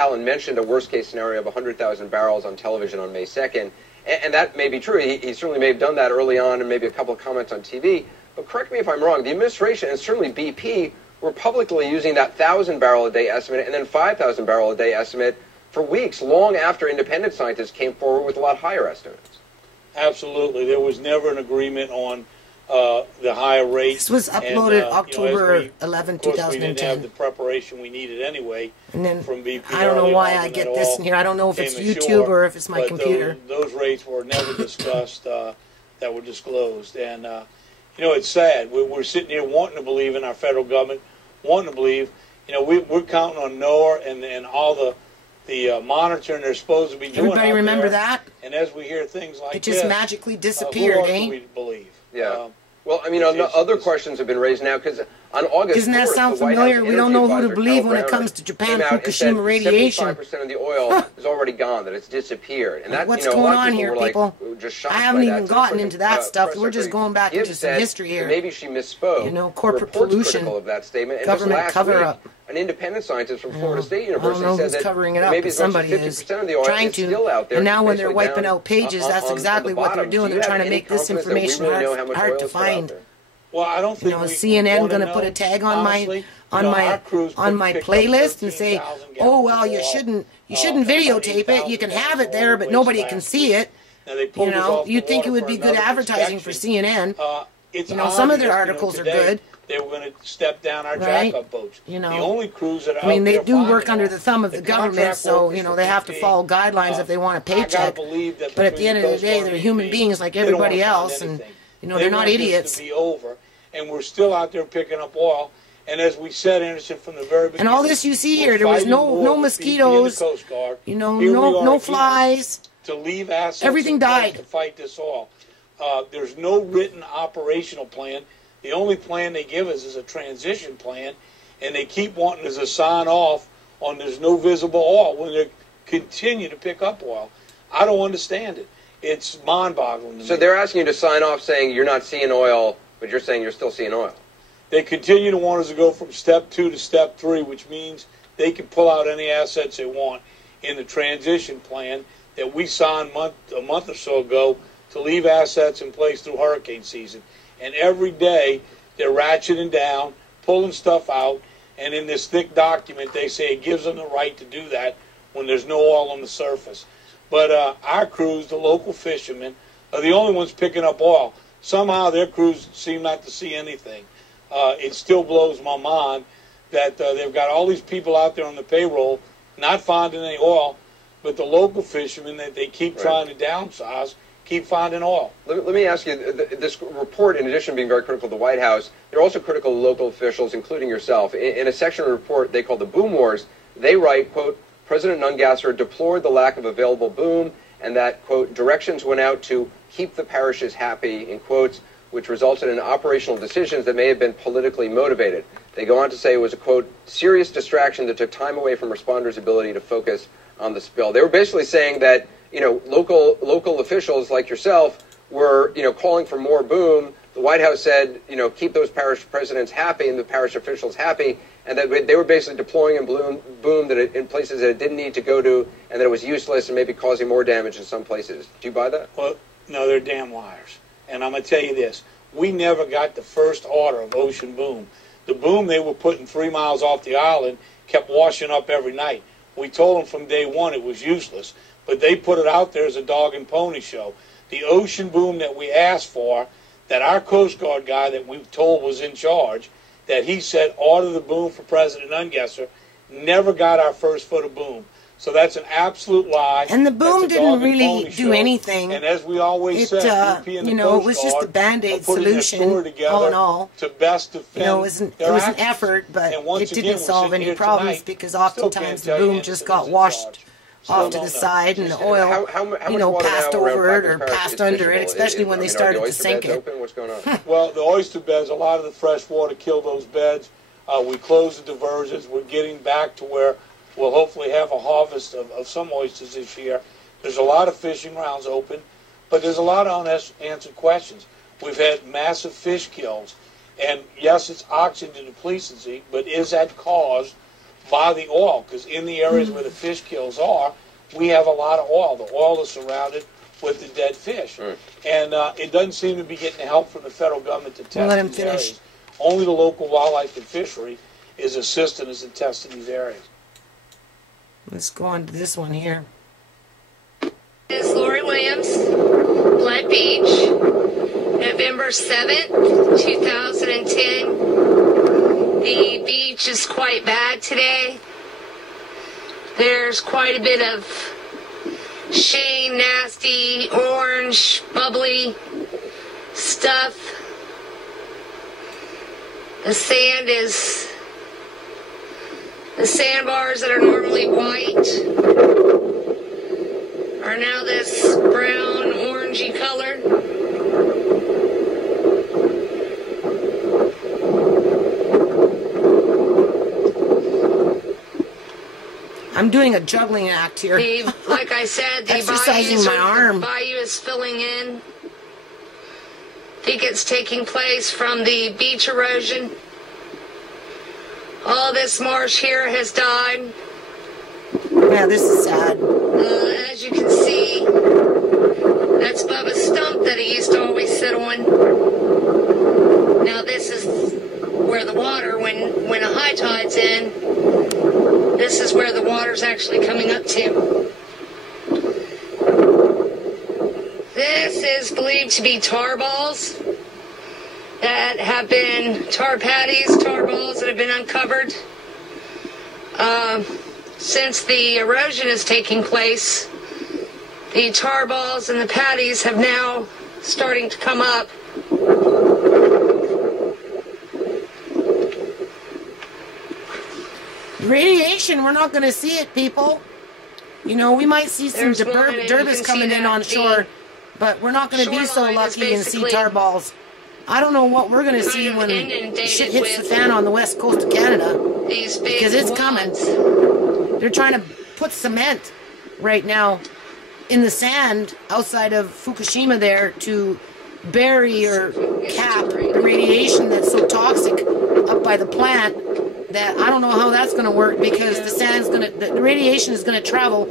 Allen mentioned a worst-case scenario of 100,000 barrels on television on May 2nd, and that may be true. He certainly may have done that early on and maybe a couple of comments on TV. But correct me if I'm wrong, the administration and certainly BP were publicly using that 1,000-barrel-a-day estimate and then 5,000-barrel-a-day estimate for weeks, long after independent scientists came forward with a lot higher estimates. Absolutely. There was never an agreement on the higher rate. This was uploaded October 11, 2010. We didn't have the preparation we needed anyway. And then from BP. I don't know why I get this in here. I don't know if it's YouTube or if it's my computer. Those rates were never discussed that were disclosed. And, you know, it's sad. We're sitting here wanting to believe in our federal government, wanting to believe. You know, we're counting on NOAA and all the monitoring they're supposed to be doing. Everybody remember that? And as we hear things like it just magically disappeared, who else do we believe? Yeah. Well, I mean, other questions have been raised now because on August 4th, doesn't that sound familiar? We don't know who to believe when it comes to Japan Fukushima radiation. 75% of the oil is already gone; that it's disappeared. And that, what's you know, going on here, people? Just I haven't even gotten into that stuff. We're just going back into some history here. Maybe she misspoke. You know, corporate pollution, of that statement. And government cover-up. An independent scientist from Florida State University said that covering it up, maybe somebody is trying to. Still out there. And now when they're wiping out pages, that's exactly what they're doing. They're trying to make this information hard to find. Well, I don't think CNN going to put a tag on my playlist and say, "Oh well, you shouldn't videotape it. You can have it there, but nobody can see it." You know, you'd think it would be good advertising for CNN. You know, some of their articles are good. They were going to step down our jack-up boats. You know, the only crews that are I mean, they do work under the thumb of the government, so you know they have to follow guidelines if they want a paycheck. But at the end of the day, they're human beings like everybody else, and you know they're not idiots. To be over, and we're still out there picking up oil. And as we said, Anderson, from the very beginning, and all this you see here, there was no mosquitoes, you know, no flies. To leave assets, everything died to fight this oil. There's no written operational plan. The only plan they give us is a transition plan, and they keep wanting us to sign off on there's no visible oil when they continue to pick up oil. I don't understand it. It's mind-boggling to me. So they're asking you to sign off saying you're not seeing oil, but you're saying you're still seeing oil. They continue to want us to go from step 2 to step 3, which means they can pull out any assets they want in the transition plan that we signed a month or so ago to leave assets in place through hurricane season. And every day they're ratcheting down, pulling stuff out, and in this thick document they say it gives them the right to do that when there's no oil on the surface. But our crews, the local fishermen, are the only ones picking up oil. Somehow their crews seem not to see anything. It still blows my mind that they've got all these people out there on the payroll not finding any oil, but the local fishermen that they keep trying to downsize keep finding oil. Let me ask you, this report, in addition to being very critical of the White House, they're also critical of local officials, including yourself. In a section of the report they call the Boom Wars, they write, quote, President Nungasser deplored the lack of available boom and that, quote, directions went out to keep the parishes happy, in quotes, which resulted in operational decisions that may have been politically motivated. They go on to say it was a, quote, serious distraction that took time away from responders' ability to focus on the spill. They were basically saying that, you know, local officials like yourself were, you know, calling for more boom. The White House said, you know, keep those parish presidents happy and the parish officials happy, and that they were basically deploying in boom that in places that it didn't need to go to, and that it was useless and maybe causing more damage in some places. Do you buy that? Well, no, they're damn liars. And I'm going to tell you this. We never got the first order of ocean boom. The boom they were putting 3 miles off the island kept washing up every night. We told them from day one it was useless, but they put it out there as a dog and pony show. The ocean boom that we asked for, that our Coast Guard guy that we told was in charge, that he said order the boom for President Nungasser, never got our first foot of boom. So that's an absolute lie. And the boom didn't really do anything. And as we always said, you know, it was just a Band-Aid solution, all in all. To best defend, you know, it was an effort, but it didn't solve any problems because oftentimes the boom just got washed off to the side and the oil, you know, passed over it or passed under it, especially when they started to sink it. What's going on? Well, the oyster beds, a lot of the fresh water killed those beds. We closed the diversions. We're getting back to where we'll hopefully have a harvest of some oysters this year. There's a lot of fishing grounds open, but there's a lot of unanswered questions. We've had massive fish kills, and yes, it's oxygen depletion, but is that caused by the oil, because in the areas where the fish kills are, we have a lot of oil. The oil is surrounded with the dead fish. And it doesn't seem to be getting help from the federal government to test these areas. Only the local wildlife and fishery is assisting us in testing these areas. Let's go on to this one here. This is Lori Williams, Blood Beach, November 7th, 2010. The beach is quite bad today. There's quite a bit of shane, nasty, orange, bubbly stuff. The sandbars that are normally white are now this brown, orangey color. I'm doing a juggling act here. Like I said, the bayou is filling in. I think it's taking place from the beach erosion. All this marsh here has died. Yeah, this is sad. As you can see, that's Bubba's stump that he used to always sit on. Now this is where the water, when a high tide's in, this is where the water's actually coming up to. This is believed to be tar balls that have been tar patties, tar balls that have been uncovered. Since the erosion is taking place, the tar balls and the patties have now starting to come up. Radiation, we're not going to see it, people. You know, we might see some derbis coming in on shore, but we're not going to be so lucky and see tar balls. I don't know what we're going to see when shit hits the fan on the west coast of Canada, because it's coming. They're trying to put cement right now in the sand outside of Fukushima there to bury or cap the radiation that's so toxic up by the plant that I don't know how that's going to work, because the radiation is going to travel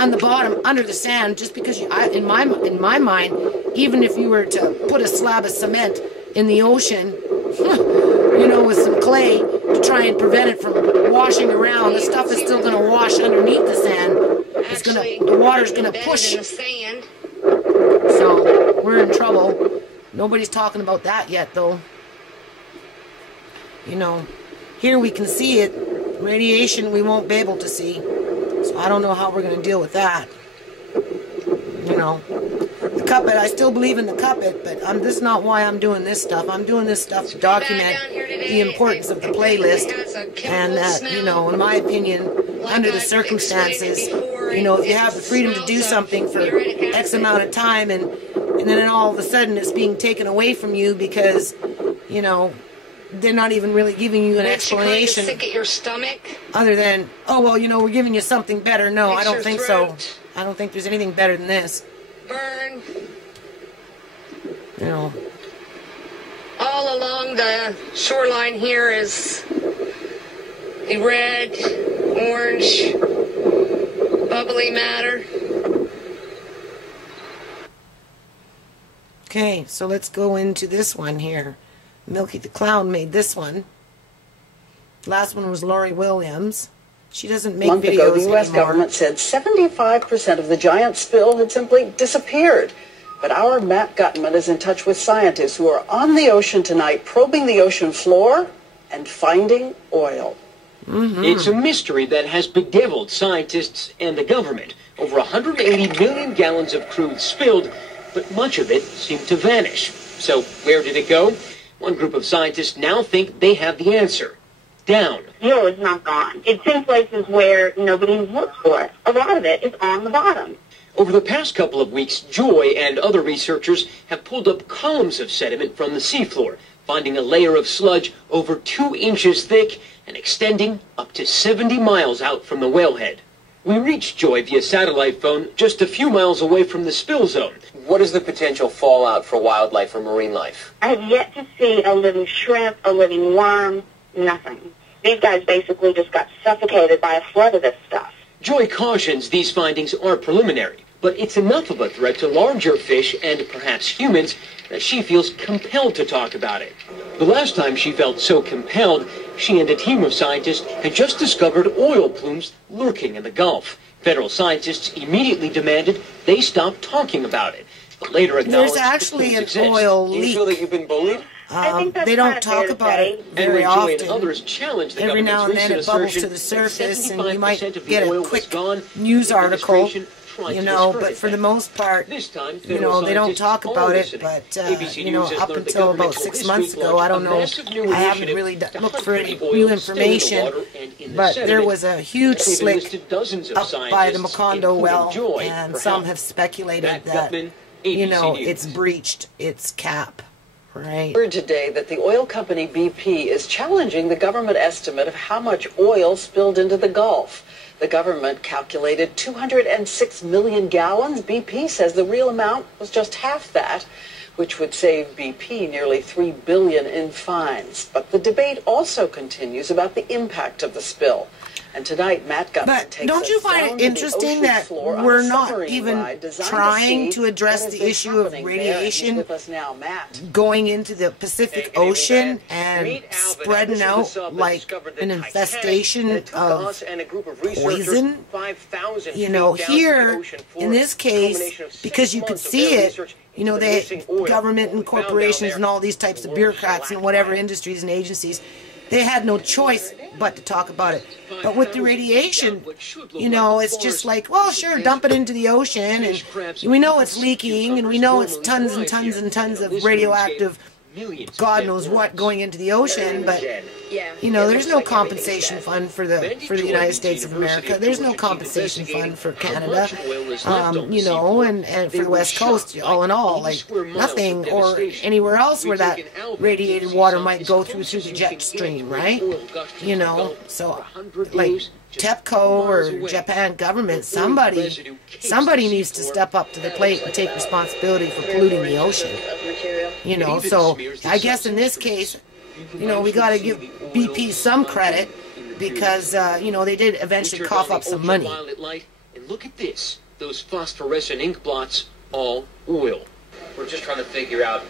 on the bottom under the sand, just because in my mind, even if you were to put a slab of cement in the ocean, you know, with some clay to try and prevent it from washing around, the stuff is still going to wash underneath the sand. The water's going to push. So we're in trouble. Nobody's talking about that yet, though. You know, here we can see it. Radiation we won't be able to see. So I don't know how we're going to deal with that. You know, the cuppet, I still believe in the cuppet, but this is not why I'm doing this stuff. I'm doing this stuff to document the importance of the playlist, and that, you know, in my opinion, under the circumstances, you know, if you have the freedom to do something for X amount of time, and then all of a sudden it's being taken away from you because, you know, they're not even really giving you an explanation. Sick at your stomach? Other than, oh, well, you know, we're giving you something better. No, I don't think so. I don't think there's anything better than this. Burn. You know. All along the shoreline here is the red, orange, bubbly matter. Okay, so let's go into this one here. Milky the Clown made this one. Last one was Lori Williams. She doesn't make videos anymore. A month ago, the U.S. government said 75% of the giant spill had simply disappeared. But our Matt Gutman is in touch with scientists who are on the ocean tonight, probing the ocean floor and finding oil. It's a mystery that has bedeviled scientists and the government. Over 180 million gallons of crude spilled, but much of it seemed to vanish. So where did it go? One group of scientists now think they have the answer. Down. No, it's not gone. It's in places where nobody's looked for it. A lot of it is on the bottom. Over the past couple of weeks, Joy and other researchers have pulled up columns of sediment from the seafloor, finding a layer of sludge over 2 inches thick and extending up to 70 miles out from the whalehead. We reached Joy via satellite phone just a few miles away from the spill zone. What is the potential fallout for wildlife or marine life? I have yet to see a living shrimp, a living worm, nothing. These guys basically just got suffocated by a flood of this stuff. Joy cautions these findings are preliminary, but it's enough of a threat to larger fish and perhaps humans that she feels compelled to talk about it. The last time she felt so compelled, she and a team of scientists had just discovered oil plumes lurking in the Gulf. Federal scientists immediately demanded they stop talking about it, but later acknowledged there's actually an exist. oil leak. Do you feel that you've been bullied? They don't talk about it very often. Every now and then it bubbles to the surface, and you might get a quick news article, you know, but for the most part, you know, they don't talk about it, but, you know, up until about 6 months ago, I don't know, I haven't really looked for any new information, but there was a huge slick up by the Macondo well, and some have speculated that, you know, it's breached its cap. Right. Heard today that the oil company BP is challenging the government estimate of how much oil spilled into the Gulf. The government calculated 206 million gallons. BP says the real amount was just half that, which would save BP nearly $3 billion in fines. But the debate also continues about the impact of the spill. And tonight, Matt Gutman takes don't you find it interesting that we're not even trying to address the issue of radiation going into the Pacific Ocean and spreading out like an infestation of poison? You know, here, in this case, because you could see it, you know, the government and corporations and all these types of bureaucrats and whatever industries and agencies, they had no choice but to talk about it. But with the radiation, you know, it's just like, well, sure, dump it into the ocean, and we know it's leaking, and we know it's tons and tons and tons of radioactive, God knows what, going into the ocean, but, you know, there's no compensation fund for the United States of America. There's no compensation fund for Canada, you know, and for the West Coast, all in all, like, nothing, or anywhere else where that radiated water might go through the jet stream, right? You know, so, like, TEPCO or Japan government, somebody needs to step up to the plate and take responsibility for polluting the ocean. You know, so I guess in this case, you know, we got to give BP some credit because, you know, they did eventually cough up some money. And look at this, those phosphorescent ink blots, all oil. We're just trying to figure out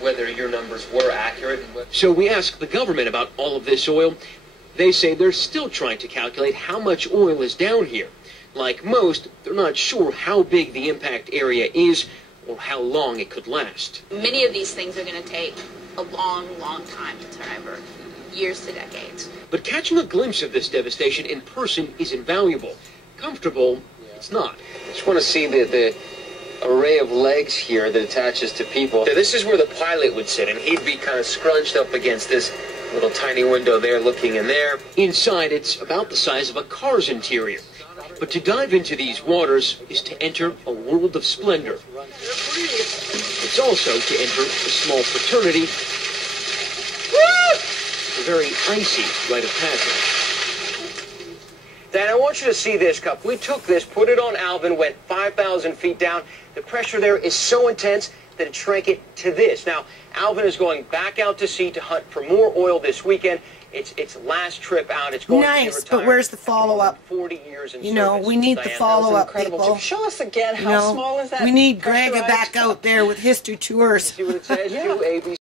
whether your numbers were accurate. So we asked the government about all of this oil. They say they're still trying to calculate how much oil is down here. Like most, they're not sure how big the impact area is or how long it could last. Many of these things are going to take a long, long time to turn over, years to decades. But catching a glimpse of this devastation in person is invaluable. Comfortable, it's not. I just want to see the array of legs here that attaches to people. So this is where the pilot would sit, and he'd be kind of scrunched up against this little tiny window there looking in there. Inside, it's about the size of a car's interior. But to dive into these waters is to enter a world of splendor. It's also to enter a small fraternity, a very icy rite of passage. Dan, I want you to see this cup. We took this, put it on Alvin, went 5,000 feet down. The pressure there is so intense that it shrank it to this. Now, Alvin is going back out to sea to hunt for more oil this weekend. It's its last trip out. It's going nice, to but where's the follow-up? 40 years in you know, service. we need the follow-up, people. Show us again how small is that? We need Greg back out there with history tours. See what it says?